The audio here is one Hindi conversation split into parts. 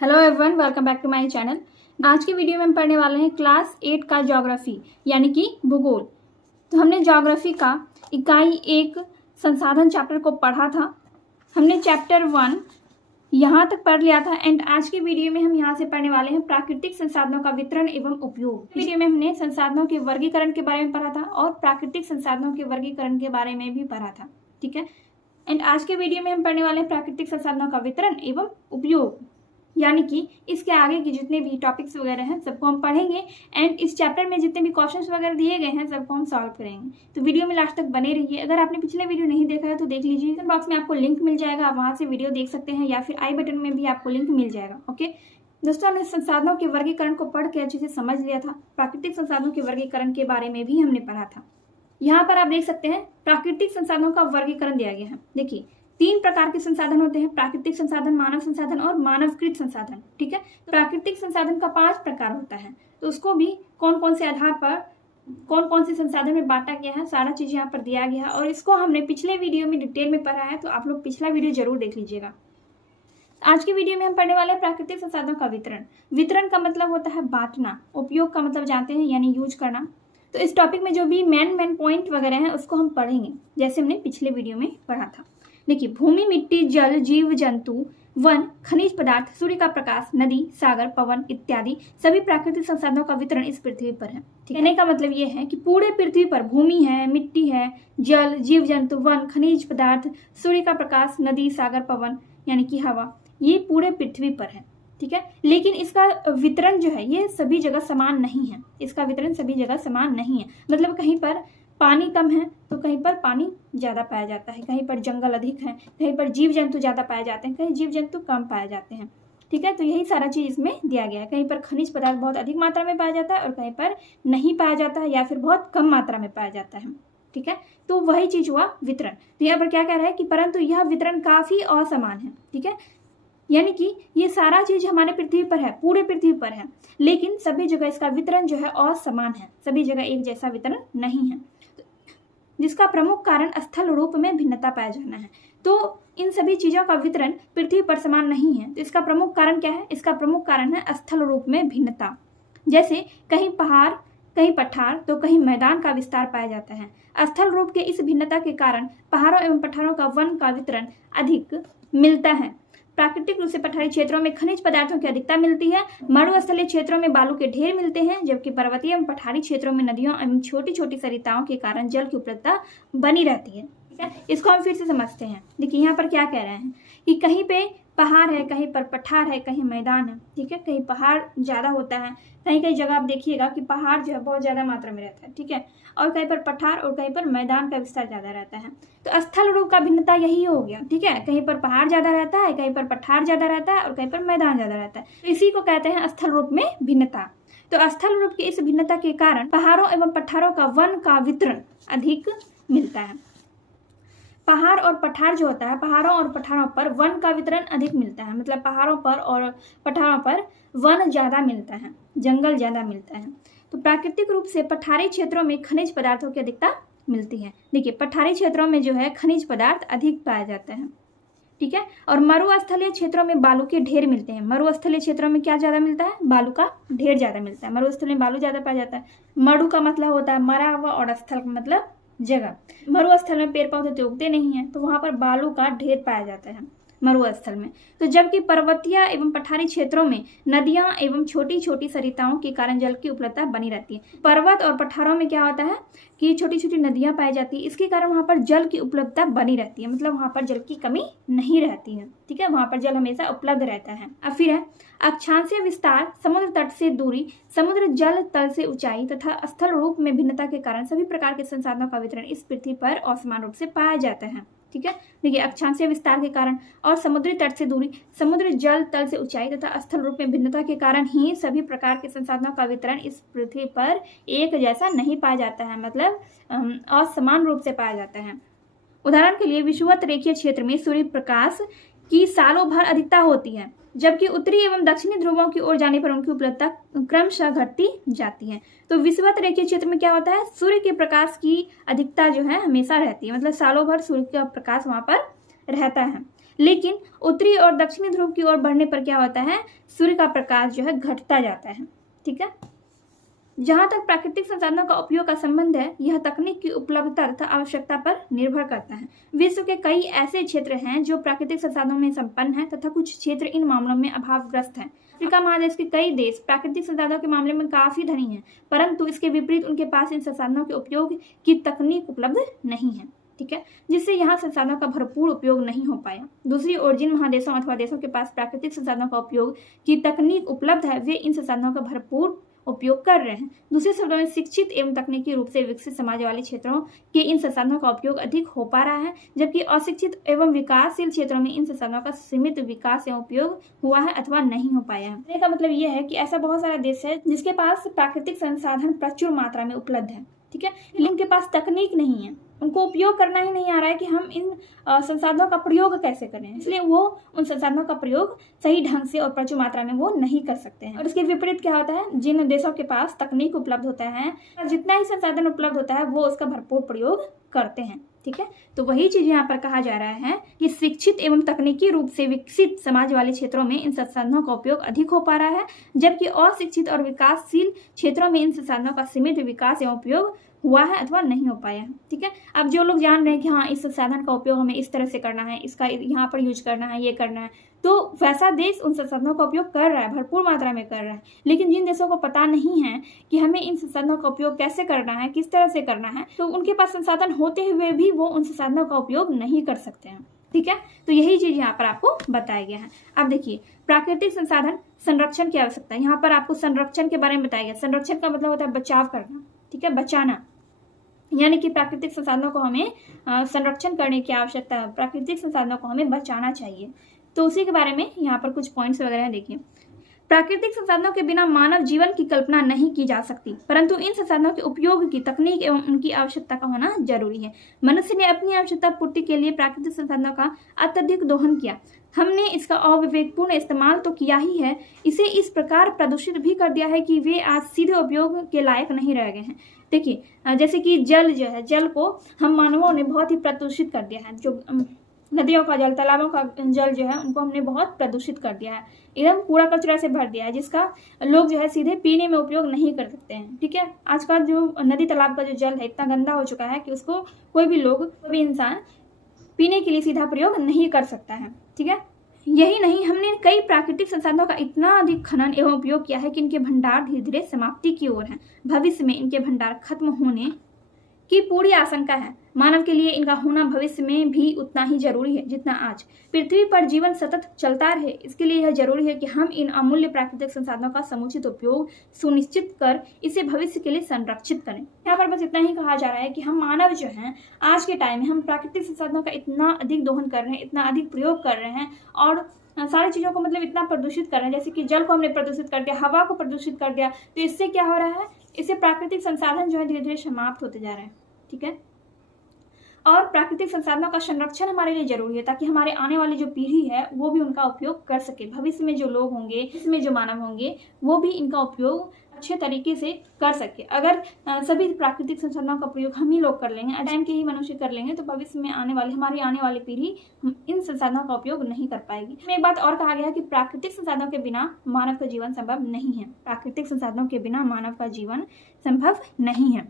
Hello everyone, welcome back to my channel. आज की वीडियो में हम पढ़ने वाले हैं क्लास 8 का ज्योग्राफी यानी कि भूगोल। तो हमने ज्योग्राफी का इकाई 1 संसाधन चैप्टर को पढ़ा था। हमने चैप्टर 1 यहाँ तक पढ़ लिया था एंड आज की वीडियो में हम यहाँ से पढ़ने वाले हैं प्राकृतिक संसाधनों का वितरण एवं उपयोग। वीडियो में हमने संसाधनों के वर्गीकरण के बारे में पढ़ा था और प्राकृतिक संसाधनों के वर्गीकरण के बारे में भी पढ़ा था, ठीक है। एंड आज के वीडियो में हम पढ़ने वाले हैं प्राकृतिक संसाधनों का वितरण एवं उपयोग, यानी कि इसके आगे के जितने भी टॉपिक्स वगैरह हैं सबको हम पढ़ेंगे एंड इस चैप्टर में जितने भी क्वेश्चंस वगैरह दिए गए हैं सबको हम सॉल्व करेंगे। तो वीडियो में लास्ट तक बने रहिए। अगर आपने पिछले वीडियो नहीं देखा है तो देख लीजिए, डिस्क्रिप्शन बॉक्स में आपको लिंक मिल जाएगा, आप वहाँ से वीडियो देख सकते हैं या फिर आई बटन में भी आपको लिंक मिल जाएगा। ओके दोस्तों, हमने संसाधनों के वर्गीकरण को पढ़ के अच्छे से समझ लिया था। प्राकृतिक संसाधनों के वर्गीकरण के बारे में भी हमने पढ़ा था। यहाँ पर आप देख सकते हैं प्राकृतिक संसाधनों का वर्गीकरण दिया गया है। देखिए 3 प्रकार के संसाधन होते हैं, प्राकृतिक संसाधन, मानव संसाधन और मानवकृत संसाधन, ठीक है। प्राकृतिक संसाधन का 5 प्रकार होता है, तो उसको भी कौन कौन से आधार पर कौन कौन से संसाधन में बांटा गया है सारा चीज यहाँ पर दिया गया है और इसको हमने पिछले वीडियो में डिटेल में पढ़ा है, तो आप लोग पिछला वीडियो जरूर देख लीजिएगा। आज की वीडियो में हम पढ़ने वाले हैं प्राकृतिक संसाधनों का वितरण। वितरण का मतलब होता है बांटना, उपयोग का मतलब जानते हैं यानी यूज करना। तो इस टॉपिक में जो भी मेन पॉइंट वगैरह है उसको हम पढ़ेंगे जैसे हमने पिछले वीडियो में पढ़ा था। देखिए भूमि, मिट्टी, जल, जीव जंतु, वन, खनिज पदार्थ, सूर्य का प्रकाश, नदी, सागर, पवन इत्यादि सभी प्राकृतिक संसाधनों का वितरण इस पृथ्वी पर है। कहने का मतलब ये है कि पूरे पृथ्वी पर भूमि है, मिट्टी है, जल, जीव जंतु, वन, खनिज पदार्थ, सूर्य का प्रकाश, नदी, सागर, पवन यानी कि हवा, ये पूरे पृथ्वी पर है, ठीक है। लेकिन इसका वितरण जो है ये सभी जगह समान नहीं है। इसका वितरण सभी जगह समान नहीं है, मतलब कहीं पर पानी कम है तो कहीं पर पानी ज़्यादा पाया जाता है, कहीं पर जंगल अधिक है, कहीं पर जीव जंतु ज़्यादा पाए जाते हैं, कहीं जीव जंतु कम पाए जाते हैं, ठीक है। तो यही सारा चीज़ इसमें दिया गया है। कहीं पर खनिज पदार्थ बहुत अधिक मात्रा में पाया जाता है और कहीं पर नहीं पाया जाता है या फिर बहुत कम मात्रा में पाया जाता है, ठीक है। तो वही चीज़ हुआ वितरण। तो यहाँ पर क्या कह रहा है कि परंतु यह वितरण काफ़ी असमान है, ठीक है। यानी कि ये सारा चीज हमारे पृथ्वी पर है, पूरे पृथ्वी पर है, लेकिन सभी जगह इसका वितरण जो है असमान है, सभी जगह एक जैसा वितरण नहीं है, जिसका प्रमुख कारण स्थल रूप में भिन्नता पाया जाना है। तो इन सभी चीजों का वितरण पृथ्वी पर समान नहीं है, तो इसका प्रमुख कारण क्या है? इसका प्रमुख कारण है स्थल रूप में भिन्नता। जैसे कहीं पहाड़, कहीं पठार तो कहीं मैदान का विस्तार पाया जाता है। स्थल रूप के इस भिन्नता के कारण पहाड़ों एवं पठारों का वन का वितरण अधिक मिलता है। प्राकृतिक रूप से पठारी क्षेत्रों में खनिज पदार्थों की अधिकता मिलती है, मरुस्थलीय क्षेत्रों में बालू के ढेर मिलते हैं, जबकि पर्वतीय एवं पठारी क्षेत्रों में नदियों एवं छोटी छोटी सरिताओं के कारण जल की उपलब्धता बनी रहती है, ठीक है। इसको हम फिर से समझते हैं। देखिए यहाँ पर क्या कह रहे हैं कि कहीं पे पहाड़ है, कहीं पर पठार है, कहीं मैदान है, ठीक है। कहीं पहाड़ ज्यादा होता है, कहीं कहीं जगह आप देखिएगा कि पहाड़ जो है बहुत ज्यादा मात्रा में रहता है, ठीक है, और कहीं पर पठार और कहीं पर मैदान का विस्तार ज्यादा रहता है। तो स्थल रूप का भिन्नता यही हो गया, ठीक है। कहीं पर पहाड़ ज्यादा रहता है, कहीं पर पठार ज्यादा रहता है और कहीं पर मैदान ज्यादा रहता है, तो इसी को कहते हैं स्थल रूप में भिन्नता। तो स्थल रूप की इस भिन्नता के कारण पहाड़ों एवं पठारों का वन का वितरण अधिक मिलता है। पहाड़ और पठार जो होता है, पहाड़ों और पठारों पर वन का वितरण अधिक मिलता है, मतलब पहाड़ों पर और पठारों पर वन ज्यादा मिलता है, जंगल ज्यादा मिलता है। तो प्राकृतिक रूप से पठारी क्षेत्रों में खनिज पदार्थों की अधिकता मिलती है। देखिए पठारी क्षेत्रों में जो है खनिज पदार्थ अधिक पाया जाता है, ठीक है। और मरुस्थलीय क्षेत्रों में बालू के ढेर मिलते हैं। मरुस्थलीय क्षेत्रों में क्या ज्यादा मिलता है? बालू का ढेर ज्यादा मिलता है। मरुस्थल में बालू ज्यादा पाया जाता है। मरु का मतलब होता है मरा हुआ और स्थल का मतलब जगह। मरुस्थल में पेड़ पौधे तो उगते नहीं है, तो वहां पर बालू का ढेर पाया जाता है मरुस्थल में। तो जबकि पर्वतीय एवं पठारी क्षेत्रों में नदियां एवं छोटी छोटी सरिताओं के कारण जल की उपलब्धता बनी रहती है। पर्वत और पठारों में क्या होता है कि छोटी छोटी नदियां पाई जाती है, इसके कारण वहां पर जल की उपलब्धता बनी रहती है, मतलब वहां पर जल की कमी नहीं रहती है, ठीक है। वहां पर जल हमेशा उपलब्ध रहता है। अब फिर है अक्षांशीय विस्तार, समुद्र तट से दूरी, समुद्र जल तल से ऊंचाई तथा स्थल रूप में भिन्नता के कारण सभी प्रकार के संसाधनों का वितरण इस पृथ्वी पर असमान रूप से पाया जाता है, ठीक है। देखिए अक्षांशीय विस्तार के कारण और समुद्री तट से दूरी, समुद्र जल तल से ऊंचाई तथा स्थल रूप में भिन्नता के कारण ही सभी प्रकार के संसाधनों का वितरण इस पृथ्वी पर एक जैसा नहीं पाया जाता है, मतलब असमान रूप से पाया जाता है। उदाहरण के लिए विषुवत रेखीय क्षेत्र में सूर्य प्रकाश की सालों भर अधिकता होती है, जबकि उत्तरी एवं दक्षिणी ध्रुवों की ओर जाने पर उनकी उपलब्धता क्रमशः घटती जाती है। तो विषुवत रेखीय क्षेत्र में क्या होता है? सूर्य के प्रकाश की अधिकता जो है हमेशा रहती है, मतलब सालों भर सूर्य का प्रकाश वहां पर रहता है। लेकिन उत्तरी और दक्षिणी ध्रुव की ओर बढ़ने पर क्या होता है, सूर्य का प्रकाश जो है घटता जाता है। ठीक है, जहां तक प्राकृतिक संसाधनों का उपयोग का संबंध है, यह तकनीक की उपलब्धता तथा आवश्यकता पर निर्भर करता है। विश्व के कई ऐसे क्षेत्र हैं जो प्राकृतिक संसाधनों में संपन्न हैं तथा कुछ क्षेत्र इन मामलों में अभावग्रस्त हैं। अफ्रीका महादेश के कई देश प्राकृतिक संसाधनों के मामले में काफी धनी हैं, परंतु इसके विपरीत उनके पास इन संसाधनों के उपयोग की तकनीक उपलब्ध नहीं है। ठीक है, जिससे यहाँ संसाधनों का भरपूर उपयोग नहीं हो पाया। दूसरी ओर जिन महादेशों अथवा देशों के पास प्राकृतिक संसाधनों का उपयोग की तकनीक उपलब्ध है, वे इन संसाधनों का भरपूर उपयोग कर रहे हैं। दूसरे शब्दों में शिक्षित एवं तकनीकी रूप से विकसित समाज वाले क्षेत्रों के इन संसाधनों का उपयोग अधिक हो पा रहा है, जबकि अशिक्षित एवं विकासशील क्षेत्रों में इन संसाधनों का सीमित विकास एवं उपयोग हुआ है अथवा नहीं हो पाया है। कहने का मतलब यह है कि ऐसा बहुत सारा देश है जिसके पास प्राकृतिक संसाधन प्रचुर मात्रा में उपलब्ध है। ठीक है, लेकिन उनके पास तकनीक नहीं है, उनको उपयोग करना ही नहीं आ रहा है कि हम इन संसाधनों का प्रयोग कैसे करें, इसलिए वो उन संसाधनों का प्रयोग सही ढंग से और प्रचुर मात्रा में वो नहीं कर सकते हैं। और इसके विपरीत क्या होता है, जिन देशों के पास तकनीक उपलब्ध होता है, जितना ही संसाधन उपलब्ध होता है वो उसका भरपूर प्रयोग करते हैं। ठीक है, तो वही चीज यहाँ पर कहा जा रहा है कि शिक्षित एवं तकनीकी रूप से विकसित समाज वाले क्षेत्रों में इन संसाधनों का उपयोग अधिक हो पा रहा है, जबकि अशिक्षित और विकासशील क्षेत्रों में इन संसाधनों का सीमित विकास एवं उपयोग हुआ है अथवा नहीं हो पाया है। ठीक है, अब जो लोग जान रहे हैं कि हाँ इस संसाधन का उपयोग हमें इस तरह से करना है, इसका यहाँ पर यूज करना है, ये करना है, तो वैसा देश उन संसाधनों का उपयोग कर रहा है, भरपूर मात्रा में कर रहा है। लेकिन जिन देशों को पता नहीं है कि हमें इन संसाधनों का उपयोग कैसे करना है, किस तरह से करना है, तो उनके पास संसाधन होते हुए भी वो उन संसाधनों का उपयोग नहीं कर सकते हैं। ठीक है, तो यही चीज यहाँ पर आपको बताया गया है। अब देखिए, प्राकृतिक संसाधन संरक्षण की आवश्यकता है। यहाँ पर आपको संरक्षण के बारे में बताया गया। संरक्षण का मतलब होता है बचाव करना। ठीक है, बचाना, यानी कि प्राकृतिक संसाधनों को हमें संरक्षण करने की आवश्यकता है, प्राकृतिक संसाधनों को हमें बचाना चाहिए। तो उसी के बारे में यहाँ पर कुछ पॉइंट्स वगैरह देखिए। प्राकृतिक संसाधनों के बिना मानव जीवन की कल्पना नहीं की जा सकती, परंतु इन संसाधनों के उपयोग की तकनीक एवं उनकी आवश्यकता का होना जरूरी है। मनुष्य ने अपनी आवश्यकता पूर्ति के लिए प्राकृतिक संसाधनों का अत्यधिक दोहन किया। हमने इसका अविवेकपूर्ण इस्तेमाल तो किया ही है, इसे इस प्रकार प्रदूषित भी कर दिया है कि वे आज सीधे उपयोग के लायक नहीं रह गए हैं। देखिए, जैसे कि जल जो है, जल को हम मानवों ने बहुत ही प्रदूषित कर दिया है। जो नदियों का जल, तालाबों का जल जो है, उनको हमने बहुत प्रदूषित कर दिया है, एकदम कूड़ा कचरा से भर दिया है, जिसका लोग जो है सीधे पीने में उपयोग नहीं कर सकते हैं। ठीक है, आज का जो नदी तालाब का जो जल है इतना गंदा हो चुका है कि उसको कोई भी लोग, कोई भी इंसान पीने के लिए सीधा प्रयोग नहीं कर सकता है। ठीक है, यही नहीं, हमने कई प्राकृतिक संसाधनों का इतना अधिक खनन एवं उपयोग किया है कि इनके भंडार धीरे धीरे समाप्ति की ओर हैं। भविष्य में इनके भंडार खत्म होने की पूरी आशंका है। मानव के लिए इनका होना भविष्य में भी उतना ही जरूरी है जितना आज पृथ्वी पर जीवन सतत चलता रहे। इसके लिए यह जरूरी है कि हम इन अमूल्य प्राकृतिक संसाधनों का समुचित उपयोग सुनिश्चित कर इसे भविष्य के लिए संरक्षित करें। यहाँ पर बस इतना ही कहा जा रहा है कि हम मानव जो हैं आज के टाइम में हम प्राकृतिक संसाधनों का इतना अधिक दोहन कर रहे हैं, इतना अधिक प्रयोग कर रहे हैं और सारी चीज़ों को मतलब इतना प्रदूषित कर रहे हैं। जैसे कि जल को हमने प्रदूषित कर दिया, हवा को प्रदूषित कर दिया, तो इससे क्या हो रहा है, इससे प्राकृतिक संसाधन जो है धीरे धीरे समाप्त होते जा रहे हैं। ठीक है, और प्राकृतिक संसाधनों का संरक्षण हमारे लिए जरूरी है ताकि हमारे आने वाली जो पीढ़ी है वो भी उनका उपयोग कर सके। भविष्य में जो लोग होंगे, इसमें जो मानव होंगे, वो भी इनका उपयोग अच्छे तरीके से कर सके। अगर सभी प्राकृतिक संसाधनों का प्रयोग हम ही लोग कर लेंगे, टाइम के ही मनुष्य कर लेंगे, तो भविष्य में हमारी आने वाली पीढ़ी इन संसाधनों का उपयोग नहीं कर पाएगी। इसमें एक बात और कहा गया है कि प्राकृतिक संसाधनों के बिना मानव का जीवन संभव नहीं है। प्राकृतिक संसाधनों के बिना मानव का जीवन संभव नहीं है,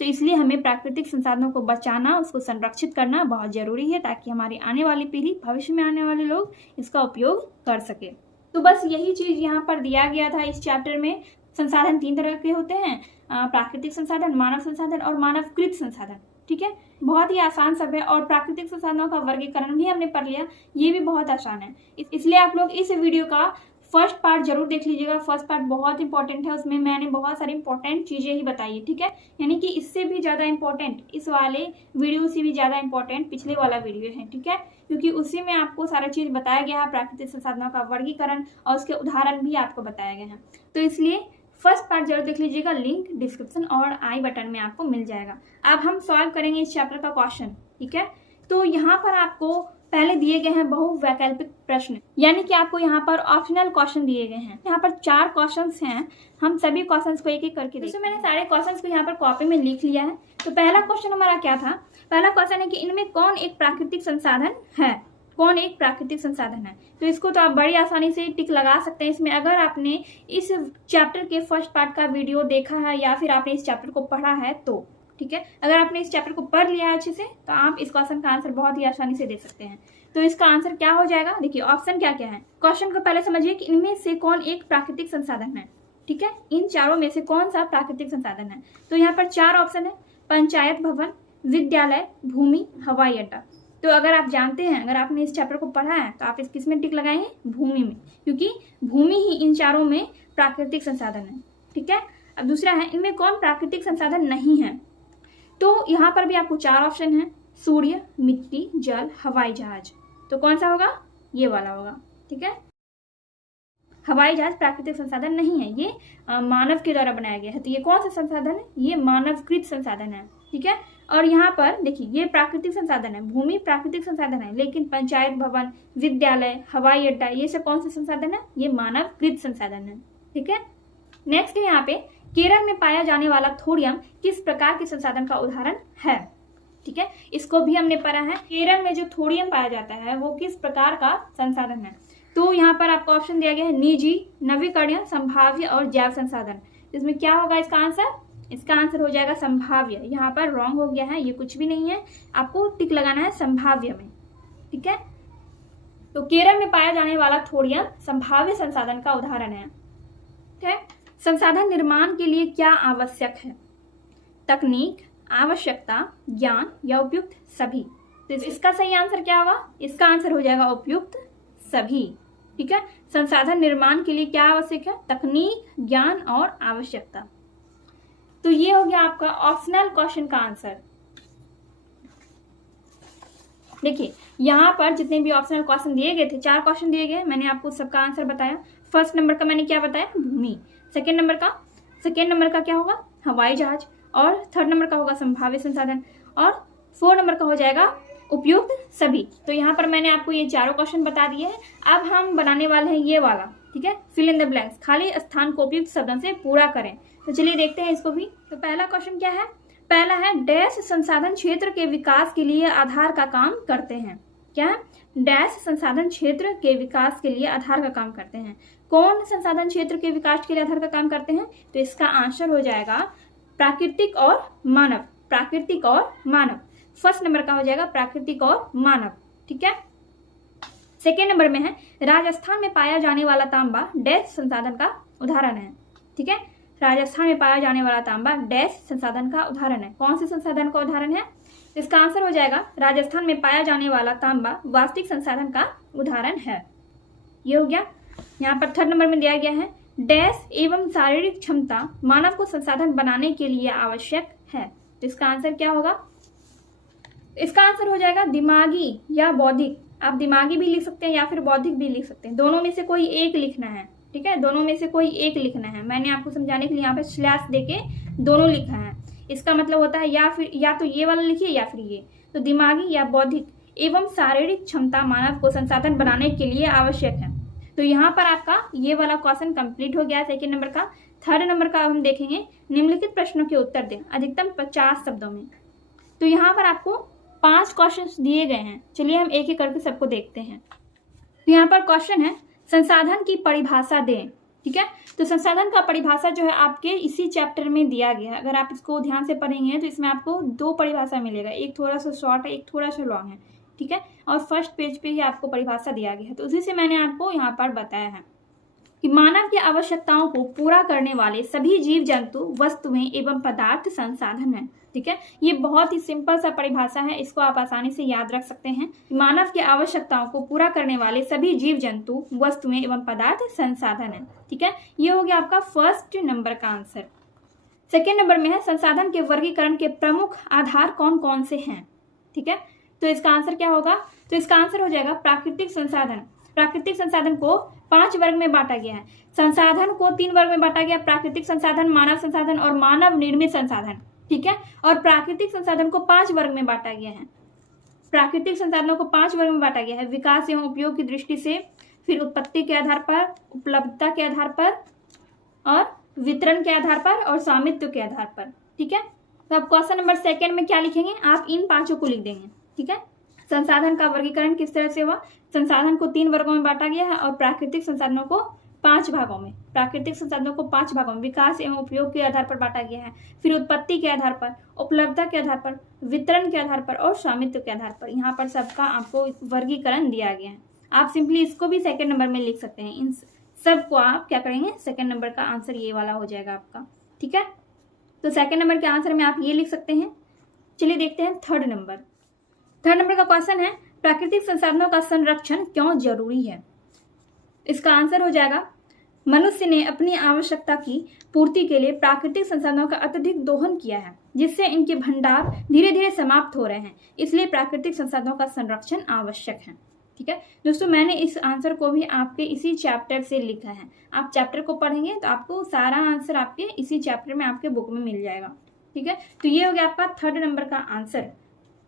तो इसलिए हमें प्राकृतिक संसाधनों को बचाना, उसको संरक्षित करना बहुत जरूरी है ताकि हमारी आने वाली पीढ़ी, भविष्य में आने वाले लोग इसका उपयोग कर सके। तो बस यही चीज यहाँ पर दिया गया था इस चैप्टर में। संसाधन 3 तरह के होते हैं, प्राकृतिक संसाधन, मानव संसाधन और मानवकृत संसाधन। ठीक है, बहुत ही आसान सब है और प्राकृतिक संसाधनों का वर्गीकरण भी हमने पढ़ लिया, ये भी बहुत आसान है। इसलिए आप लोग इस वीडियो का फर्स्ट पार्ट जरूर देख लीजिएगा। फर्स्ट पार्ट बहुत इंपॉर्टेंट है, उसमें मैंने बहुत सारी इंपॉर्टेंट चीजें ही बताई है। ठीक है, यानी कि इससे भी ज्यादा इंपॉर्टेंट, इस वाले वीडियो से भी ज्यादा इंपॉर्टेंट पिछले वाला वीडियो है। ठीक है, क्योंकि उसी में आपको सारा चीज बताया गया है, प्राकृतिक संसाधनों का वर्गीकरण और उसके उदाहरण भी आपको बताया गया है। तो इसलिए फर्स्ट पार्ट जरूर देख लीजिएगा, लिंक डिस्क्रिप्शन और आई बटन में आपको मिल जाएगा। अब हम सॉल्व करेंगे इस चैप्टर का क्वेश्चन। ठीक है, तो यहाँ पर आपको पहले दिए गए हैं बहुवैकल्पिक प्रश्न, यानी कि आपको यहाँ पर ऑप्शनल क्वेश्चन दिए गए हैं। यहाँ पर 4 क्वेश्चंस हैं, हम सभी क्वेश्चंस को एक एक करके देखिए। मैंने सारे क्वेश्चंस को यहाँ पर कॉपी में लिख लिया है। तो पहला क्वेश्चन हमारा क्या था, पहला क्वेश्चन है कि इनमें कौन एक प्राकृतिक संसाधन है, कौन एक प्राकृतिक संसाधन है। तो इसको तो आप बड़ी आसानी से टिक लगा सकते हैं इसमें, अगर आपने इस चैप्टर के फर्स्ट पार्ट का वीडियो देखा है या फिर आपने इस चैप्टर को पढ़ा है तो। ठीक है, अगर आपने इस चैप्टर को पढ़ लिया है अच्छे से तो आप इस क्वेश्चन का आंसर बहुत ही आसानी से दे सकते हैं। तो इसका आंसर क्या हो जाएगा, देखिए ऑप्शन क्या क्या है। क्वेश्चन को पहले समझिए कि इनमें से कौन एक प्राकृतिक संसाधन है। ठीक है, इन चारों में से कौन सा प्राकृतिक संसाधन है। तो यहाँ पर 4 ऑप्शन है, पंचायत भवन, विद्यालय, भूमि, हवाई अड्डा। तो अगर आप जानते हैं, अगर आपने इस चैप्टर को पढ़ा है तो आप इस किस में टिक लगाएंगे, भूमि में, क्योंकि भूमि ही इन चारों में प्राकृतिक संसाधन है। ठीक है, अब दूसरा है, इनमें कौन प्राकृतिक संसाधन नहीं है। तो यहाँ पर भी आपको 4 ऑप्शन है, सूर्य, मिट्टी, जल, हवाई जहाज। तो कौन सा होगा, ये वाला होगा। ठीक है, हवाई जहाज प्राकृतिक संसाधन नहीं है, ये मानव के द्वारा बनाया गया है। तो ये कौन सा संसाधन है, ये मानवकृत संसाधन है। ठीक है, और यहाँ पर देखिए ये प्राकृतिक संसाधन है, भूमि प्राकृतिक संसाधन है, लेकिन पंचायत भवन, विद्यालय, हवाई अड्डा, ये सब कौन से संसाधन है, ये मानवकृत संसाधन है। ठीक है, नेक्स्ट है यहाँ पे, केरल में पाया जाने वाला थोरियम किस प्रकार के संसाधन का उदाहरण है। ठीक है, इसको भी हमने पढ़ा है, केरल में जो थोरियम पाया जाता है वो किस प्रकार का संसाधन है। तो यहाँ पर आपको ऑप्शन दिया गया है, निजी, नवीकरणीय, संभाव्य और जैव संसाधन। इसमें क्या होगा इसका आंसर, इसका आंसर हो जाएगा संभाव्य। यहाँ पर रॉन्ग हो गया है, ये कुछ भी नहीं है, आपको टिक लगाना है संभाव्य में। ठीक है, तो केरल में पाया जाने वाला थोरियम संभाव्य संसाधन का उदाहरण है। ठीक है, संसाधन निर्माण के लिए क्या आवश्यक है, तकनीक, आवश्यकता, ज्ञान या उपयुक्त सभी। तो इसका सही आंसर क्या होगा, इसका आंसर हो जाएगा उपयुक्त सभी। ठीक है, संसाधन निर्माण के लिए क्या आवश्यक है, तकनीक, ज्ञान और आवश्यकता। तो ये हो गया आपका ऑप्शनल क्वेश्चन का आंसर। देखिए यहाँ पर जितने भी ऑप्शनल क्वेश्चन दिए गए थे, 4 क्वेश्चन दिए गए, मैंने आपको सबका आंसर बताया। फर्स्ट नंबर का मैंने क्या बताया, भूमि। सेकेंड नंबर का क्या होगा, हवाई जहाज। और थर्ड नंबर का होगा संभाव्य संसाधन। और 4 नंबर का हो जाएगा उपयुक्त सभी। तो यहाँ पर मैंने आपको ये चारों क्वेश्चन बता दिए हैं। अब हम बनाने वाले हैं ये वाला। ठीक है, फिल इन द ब्लैंक्स, खाली स्थान को उपयुक्त शब्दों से पूरा करें। तो चलिए देखते हैं इसको भी। तो पहला क्वेश्चन क्या है, पहला है, डैश संसाधन क्षेत्र के विकास के लिए आधार का काम करते हैं। क्या है, डैश संसाधन क्षेत्र के विकास के लिए आधार का काम करते हैं। कौन संसाधन क्षेत्र के विकास के लिए आधार का काम करते हैं। तो इसका आंसर हो जाएगा प्राकृतिक और मानव। प्राकृतिक और मानव, फर्स्ट नंबर का हो जाएगा प्राकृतिक और मानव। ठीक है, सेकेंड नंबर में है, राजस्थान में पाया जाने वाला तांबा डैश संसाधन का उदाहरण है। ठीक है, राजस्थान में पाया जाने वाला तांबा डैश संसाधन का उदाहरण है। कौन से संसाधन का उदाहरण है, इसका आंसर हो जाएगा राजस्थान में पाया जाने वाला तांबा वास्तविक संसाधन का उदाहरण है। ये हो गया। यहाँ पर थर्ड नंबर में दिया गया है, डैश एवं शारीरिक क्षमता मानव को संसाधन बनाने के लिए आवश्यक है। तो इसका आंसर क्या होगा, इसका आंसर हो जाएगा दिमागी या बौद्धिक। आप दिमागी भी लिख सकते हैं या फिर बौद्धिक भी लिख सकते हैं, दोनों में से कोई एक लिखना है। ठीक है, दोनों में से कोई एक लिखना है। मैंने आपको समझाने के लिए यहाँ पे स्लैश देके दोनों लिखा है। इसका मतलब होता है या तो ये वाला लिखिए या फिर ये। तो दिमागी या बौद्धिक एवं शारीरिक क्षमता मानव को संसाधन बनाने के लिए आवश्यक है। तो यहाँ पर आपका ये वाला क्वेश्चन कंप्लीट हो गया सेकेंड नंबर का। थर्ड नंबर का हम देखेंगे, निम्नलिखित प्रश्नों के उत्तर दें अधिकतम 50 शब्दों में। तो यहाँ पर आपको 5 क्वेश्चन दिए गए हैं। चलिए हम एक एक करके सबको देखते हैं। तो यहाँ पर क्वेश्चन है, संसाधन की परिभाषा दें। ठीक है, तो संसाधन का परिभाषा जो है आपके इसी चैप्टर में दिया गया है। अगर आप इसको ध्यान से पढ़ेंगे तो इसमें आपको 2 परिभाषा मिलेगा, एक थोड़ा सा शॉर्ट है, एक थोड़ा सा लॉन्ग है। ठीक है, और फर्स्ट पेज पे ही आपको परिभाषा दिया गया है। तो उसी से मैंने आपको यहाँ पर बताया है कि मानव की आवश्यकताओं को पूरा करने वाले सभी जीव जंतु वस्तुएं एवं पदार्थ संसाधन है। ठीक है, ये बहुत ही सिंपल सा परिभाषा है, इसको आप आसानी से याद रख सकते हैं। मानव की आवश्यकताओं को पूरा करने वाले सभी जीव जंतु वस्तुएं एवं पदार्थ संसाधन है। ठीक है, ये हो गया आपका फर्स्ट नंबर का आंसर। सेकेंड नंबर में है, संसाधन के वर्गीकरण के प्रमुख आधार कौन कौन से हैं। ठीक है, तो इसका आंसर क्या होगा, तो इसका आंसर हो जाएगा प्राकृतिक संसाधन। प्राकृतिक संसाधन को 5 वर्ग में बांटा गया है। संसाधन को 3 वर्ग में बांटा गया, प्राकृतिक संसाधन, मानव संसाधन और मानव निर्मित संसाधन। ठीक है, और प्राकृतिक संसाधन को 5 वर्ग में बांटा गया है। प्राकृतिक संसाधनों को 5 वर्ग में बांटा गया है, विकास एवं उपयोग की दृष्टि से, फिर उत्पत्ति के आधार पर, उपलब्धता के आधार पर और वितरण के आधार पर और स्वामित्व के आधार पर। ठीक है, तो आप क्वेश्चन नंबर सेकेंड में क्या लिखेंगे, आप इन 5 को लिख देंगे। ठीक है, संसाधन का वर्गीकरण किस तरह से हुआ? संसाधन को 3 वर्गों में बांटा गया है और प्राकृतिक संसाधनों को 5 भागों में, प्राकृतिक संसाधनों को 5 भागों में विकास एवं उपयोग के आधार पर बांटा गया है। फिर उत्पत्ति के आधार पर, उपलब्धता के आधार पर, वितरण के आधार पर और स्वामित्व के आधार पर, यहाँ पर सबका आपको वर्गीकरण दिया गया है। आप सिंपली इसको भी सेकंड नंबर में लिख सकते हैं। इन सबको आप क्या करेंगे, सेकंड नंबर का आंसर ये वाला हो जाएगा आपका। ठीक है, तो सेकंड नंबर के आंसर में आप ये लिख सकते हैं। चलिए देखते हैं थर्ड नंबर। थर्ड नंबर का क्वेश्चन है, प्राकृतिक संसाधनों का संरक्षण क्यों जरूरी है? इसका आंसर हो जाएगा, मनुष्य ने अपनी आवश्यकता की पूर्ति के लिए प्राकृतिक संसाधनों का अत्यधिक दोहन किया है, जिससे इनके भंडार धीरे धीरे समाप्त हो रहे हैं। इसलिए प्राकृतिक संसाधनों का संरक्षण आवश्यक है। ठीक है दोस्तों, मैंने इस आंसर को भी आपके इसी चैप्टर से लिखा है। आप चैप्टर को पढ़ेंगे तो आपको सारा आंसर आपके इसी चैप्टर में आपके बुक में मिल जाएगा। ठीक है, तो ये हो गया आपका थर्ड नंबर का आंसर।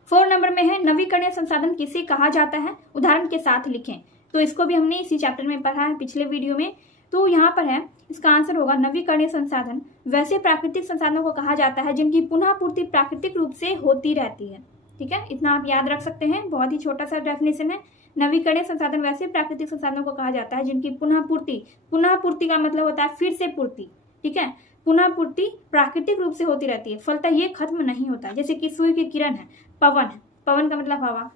4 नंबर में है, नवीकरणीय संसाधन किसे कहा जाता है? उदाहरण के साथ लिखें। तो इसको भी हमने इसी चैप्टर में पढ़ा है पिछले वीडियो में। तो यहाँ पर है, इसका आंसर होगा नवीकरणीय संसाधन वैसे प्राकृतिक संसाधनों को कहा जाता है जिनकी पुनः पूर्ति प्राकृतिक रूप से होती रहती है। ठीक है, इतना आप याद रख सकते हैं, बहुत ही छोटा सा डेफिनेशन है। नवीकरणीय संसाधन वैसे प्राकृतिक संसाधनों को कहा जाता है जिनकी पुनः पूर्ति का मतलब होता है फिर से पूर्ति। ठीक है, पुनः पूर्ति प्राकृतिक रूप से होती रहती है, फलतः ये खत्म नहीं होता। जैसे कि सूर्य की किरण है, पवन है, पवन का मतलब हवा,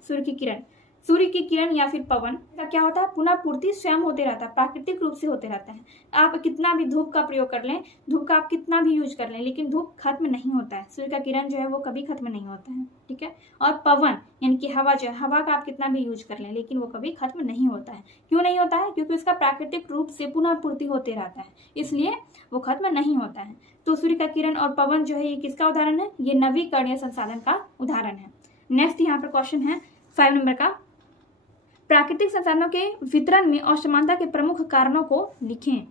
सूर्य की किरण या फिर पवन का क्या होता है, पुनः पूर्ति स्वयं होते रहता है, प्राकृतिक रूप से होते रहता है। आप कितना भी धूप का प्रयोग कर लें, धूप का आप कितना भी यूज कर लें, लेकिन धूप खत्म नहीं होता है। सूर्य का किरण जो है वो कभी खत्म नहीं होता है। ठीक है, और पवन यानी कि हवा जो है, हवा का आप कितना भी यूज कर लें, लेकिन वो कभी खत्म नहीं होता है। क्यों नहीं होता है? क्योंकि उसका प्राकृतिक रूप से पुनः पूर्ति होते रहता है, इसलिए वो खत्म नहीं होता है। तो सूर्य का किरण और पवन जो है ये किसका उदाहरण है? ये नवीकरणीय संसाधन का उदाहरण है। नेक्स्ट यहाँ पर क्वेश्चन है 5 नंबर का, प्राकृतिक संसाधनों के वितरण में असमानता के प्रमुख कारणों को लिखें।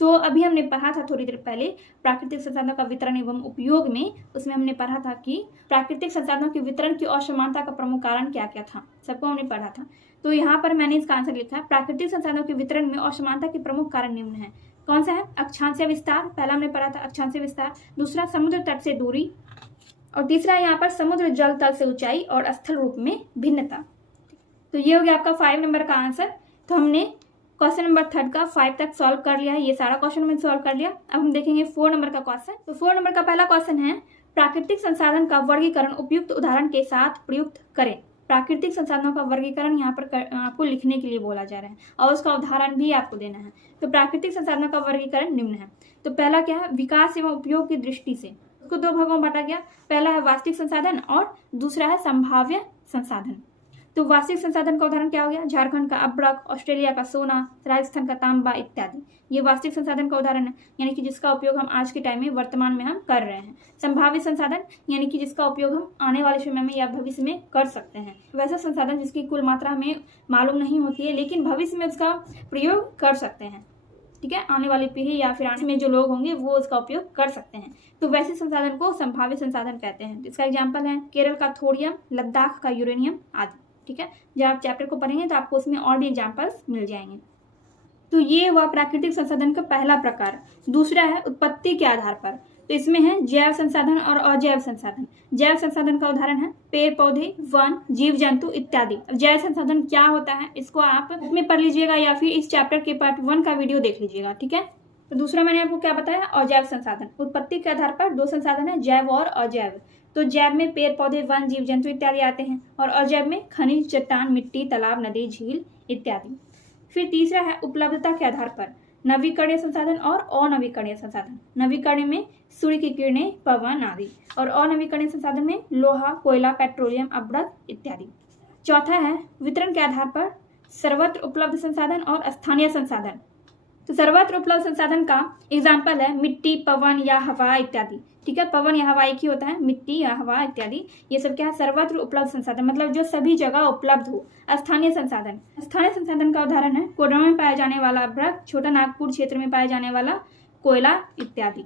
तो अभी हमने पढ़ा था थोड़ी देर पहले प्राकृतिक संसाधनों का वितरण एवं उपयोग में, उसमें हमने पढ़ा था कि प्राकृतिक संसाधनों के वितरण की असमानता का प्रमुख कारण क्या क्या था, सबको हमने पढ़ा था। तो यहाँ पर मैंने इसका आंसर लिखा है, प्राकृतिक संसाधनों के वितरण में असमानता के प्रमुख कारण निम्न है। कौन सा है? अक्षांशीय विस्तार, पहला हमने पढ़ा था अक्षांशीय विस्तार, दूसरा समुद्र तट से दूरी, और तीसरा यहाँ पर समुद्र जल तल से ऊंचाई और स्थल रूप में भिन्नता। तो ये हो गया आपका 5 नंबर का आंसर। तो हमने क्वेश्चन नंबर 3 का 5 तक सॉल्व कर लिया है, ये सारा क्वेश्चन मैंने सॉल्व कर लिया। अब हम देखेंगे 4 नंबर का क्वेश्चन। तो 4 नंबर का पहला क्वेश्चन है, प्राकृतिक संसाधन का वर्गीकरण उपयुक्त उदाहरण के साथ प्रयुक्त करें। प्राकृतिक संसाधनों का वर्गीकरण यहाँ पर आपको लिखने के लिए बोला जा रहा है और उसका उदाहरण भी आपको देना है। तो प्राकृतिक संसाधनों का वर्गीकरण निम्न है। तो पहला क्या है? विकास एवं उपयोग की दृष्टि से उसको 2 भागों में बांटा गया। पहला है वास्तविक संसाधन और दूसरा है संभाव्य संसाधन। तो वास्तविक संसाधन का उदाहरण क्या हो गया? झारखंड का अब्रक, ऑस्ट्रेलिया का सोना, राजस्थान का तांबा इत्यादि। ये वास्तविक संसाधन का उदाहरण है, यानी कि जिसका उपयोग हम आज के टाइम में वर्तमान में हम कर रहे हैं। संभाव्य संसाधन यानी कि जिसका उपयोग हम आने वाले समय में या भविष्य में कर सकते हैं। वैसा संसाधन जिसकी कुल मात्रा हमें मालूम नहीं होती है, लेकिन भविष्य में उसका प्रयोग कर सकते हैं। ठीक है, आने वाली पीढ़ी या फिर आने में जो लोग होंगे वो उसका उपयोग कर सकते हैं। तो वैसे संसाधन को संभाव्य संसाधन कहते हैं। इसका एग्जाम्पल है केरल का थोडियम, लद्दाख का यूरेनियम आदि। ठीक है, जब आप चैप्टर को पढ़ेंगे तो आपको उसमें और भी एग्जाम्पल्स मिल जाएंगे। तो ये हुआ प्राकृतिक संसाधन का पहला प्रकार। दूसरा है उत्पत्ति के आधार पर। तो इसमें है जैव संसाधन और अजैव संसाधन। जैव संसाधन का उदाहरण है पेड़ पौधे, वन, जीव जंतु इत्यादि। जैव संसाधन क्या होता है इसको आप में पढ़ लीजिएगा या फिर इस चैप्टर के पार्ट 1 का वीडियो देख लीजिएगा। ठीक है, तो दूसरा मैंने आपको क्या बताया? अजैव संसाधन। उत्पत्ति के आधार पर 2 संसाधन है, जैव और अजैव। तो जैव में पेड़ पौधे, वन, जीव जंतु इत्यादि आते हैं और अजैव में खनिज, चट्टान, मिट्टी, तालाब, नदी, झील इत्यादि। फिर तीसरा है उपलब्धता के आधार पर नवीकरणीय संसाधन और अनवीकरणीय संसाधन। नवीकरणीय में सूर्य की किरणें, पवन आदि, और अनवीकरणीय संसाधन में लोहा, कोयला, पेट्रोलियम, अब्रक इत्यादि। चौथा है वितरण के आधार पर सर्वत्र उपलब्ध संसाधन और स्थानीय संसाधन। तो सर्वत्र उपलब्ध संसाधन का एग्जाम्पल है मिट्टी, पवन या हवा इत्यादि। ठीक है, पवन या हवा एक ही होता है, मिट्टी या हवा इत्यादि ये सब क्या है? सर्वत्र उपलब्ध संसाधन, मतलब जो सभी जगह उपलब्ध हो। स्थानीय संसाधन, स्थानीय संसाधन का उदाहरण है कोडरमा में पाया जाने वाला अब्रक, छोटा नागपुर क्षेत्र में पाया जाने वाला कोयला इत्यादि।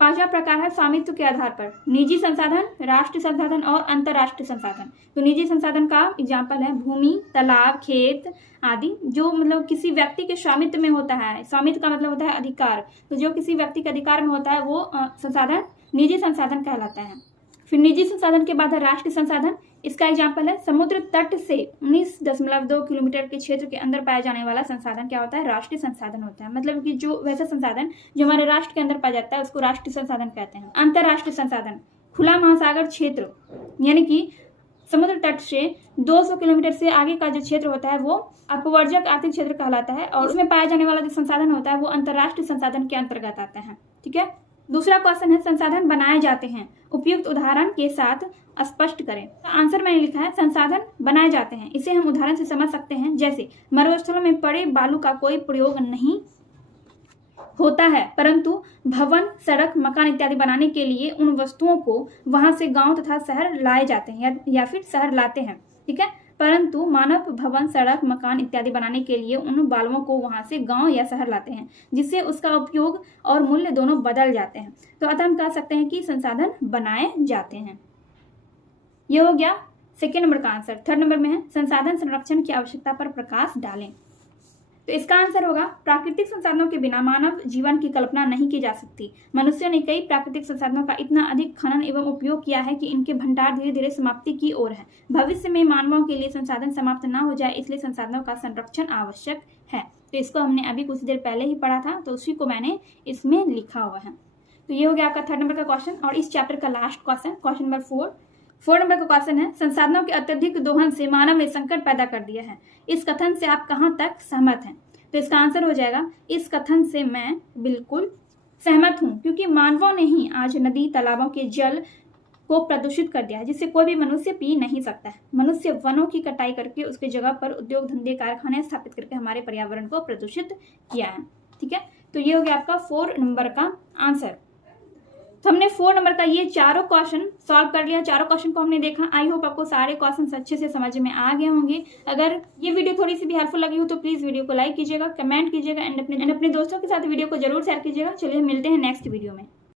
5वां प्रकार है स्वामित्व के आधार पर निजी संसाधन, राष्ट्रीय संसाधन और अंतर्राष्ट्रीय संसाधन। तो निजी संसाधन का एग्जाम्पल है भूमि, तालाब, खेत आदि, जो मतलब किसी व्यक्ति के स्वामित्व में होता है। स्वामित्व का मतलब होता है अधिकार। तो जो किसी व्यक्ति के अधिकार में होता है वो संसाधन निजी संसाधन कहलाता है। फिर निजी संसाधन के बाद है राष्ट्रीय संसाधन। इसका एग्जाम्पल है समुद्र तट से 19.2 किलोमीटर के क्षेत्र के अंदर पाया जाने वाला संसाधन क्या होता है? राष्ट्रीय संसाधन होता है। मतलब कि जो वैसा संसाधन जो हमारे राष्ट्र के अंदर पाया जाता है उसको राष्ट्रीय संसाधन कहते हैं। अंतरराष्ट्रीय संसाधन, खुला महासागर क्षेत्र यानी कि समुद्र तट से 200 किलोमीटर से आगे का जो क्षेत्र होता है वो अपवर्जक आर्थिक क्षेत्र कहलाता है और उसमें पाया जाने वाला जो संसाधन होता है वो अंतरराष्ट्रीय संसाधन के अंतर्गत आता है। ठीक है। दूसरा क्वेश्चन है संसाधन बनाए जाते हैं, उपयुक्त उदाहरण के साथ स्पष्ट करें। तो आंसर मैंने लिखा है संसाधन बनाए जाते हैं। इसे हम उदाहरण से समझ सकते हैं, जैसे मरुस्थलों में पड़े बालू का कोई प्रयोग नहीं होता है, परंतु भवन, सड़क, मकान इत्यादि बनाने के लिए उन वस्तुओं को वहां से गांव तथा शहर लाए जाते हैं या फिर शहर लाते हैं। ठीक है। परंतु मानव भवन, सड़क, मकान इत्यादि बनाने के लिए उन बालुओं को वहां से गांव या शहर लाते हैं, जिससे उसका उपयोग और मूल्य दोनों बदल जाते हैं। तो अतः हम कह सकते हैं कि संसाधन बनाए जाते हैं। यह हो गया सेकेंड नंबर का आंसर। थर्ड नंबर में है संसाधन संरक्षण की आवश्यकता पर प्रकाश डालें। तो इसका आंसर होगा प्राकृतिक संसाधनों के बिना मानव जीवन की कल्पना नहीं की जा सकती। मनुष्य ने कई प्राकृतिक संसाधनों का इतना अधिक खनन एवं उपयोग किया है कि इनके भंडार धीरे धीरे समाप्ति की ओर है। भविष्य में मानवों के लिए संसाधन समाप्त न हो जाए, इसलिए संसाधनों का संरक्षण आवश्यक है। तो इसको हमने अभी कुछ देर पहले ही पढ़ा था, तो उसी को मैंने इसमें लिखा हुआ है। तो ये हो गया आपका थर्ड नंबर का क्वेश्चन। और इस चैप्टर का last question, question number 4 number का क्वेश्चन है संसाधनों के अत्यधिक दोहन से मानव ने संकट पैदा कर दिया है। इस कथन से आप कहां तक सहमत हैं? तो इसका आंसर हो जाएगा इस कथन से मैं बिल्कुल सहमत हूं, क्योंकि मानवों ने ही आज नदी तालाबों के जल को प्रदूषित कर दिया है, जिससे कोई भी मनुष्य पी नहीं सकता है। मनुष्य वनों की कटाई करके उसके जगह पर उद्योग धंधे कारखाने स्थापित करके हमारे पर्यावरण को प्रदूषित किया है। ठीक है। तो ये हो गया आपका 4 नंबर का आंसर। तो हमने 4 नंबर का ये चारों क्वेश्चन सॉल्व कर लिया। चारों क्वेश्चन को हमने देखा। आई होप आपको सारे क्वेश्चन अच्छे से समझ में आ गए होंगे। अगर ये वीडियो थोड़ी सी भी हेल्पफुल लगी हो तो प्लीज वीडियो को लाइक कीजिएगा, कमेंट कीजिएगा एंड अपने दोस्तों के साथ वीडियो को जरूर शेयर कीजिएगा। चलिए मिलते हैं नेक्स्ट वीडियो में।